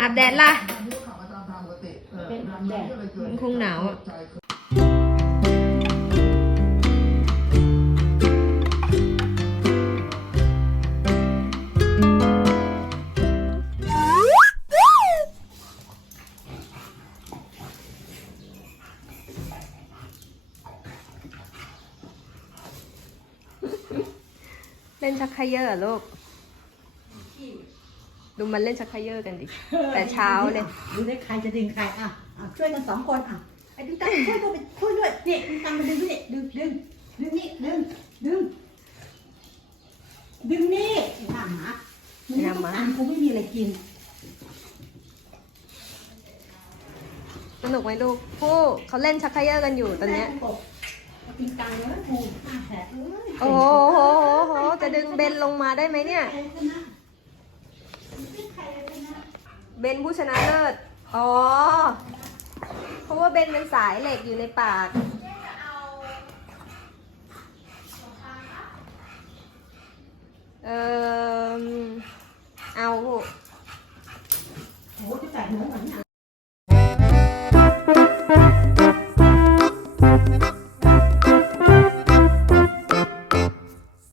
อาบแดดล่ะ เป็นอาบแดด มันคงหนาวอะเล่นชักไคเยอร์ลูก ดูมันเล่นชักไคเยอร์กันดิ แต่เช้าเลย ดูได้ใครจะดึงใครอะอะช่วยกันสองคนอะไอ้ดึงตังช่วยด้วยช่วยด้วยนี่ดึงตังมาดึงนี่ดึงดึงดึงนี่ดึงดึงดึงนี่หน้าหมามึงไม่ต้องตังกูไม่มีอะไรกิน สนุกไหมลูกผู้เขาเล่นชักไคเยอร์กันอยู่ตอนเนี้ยกินตังแล้วกูห้าแผลเอ้ยโอ้โหโหโหโห จะดึงเบนลงมาได้ไหมเนี่ย ใครชนะใครชนะ เบนผู้ชนะเลิศ อ๋อ เพราะว่าเบนเป็นสายเหล็กอยู่ในปาก เออเอาลูก โอ้จะแตกเนูเหมือน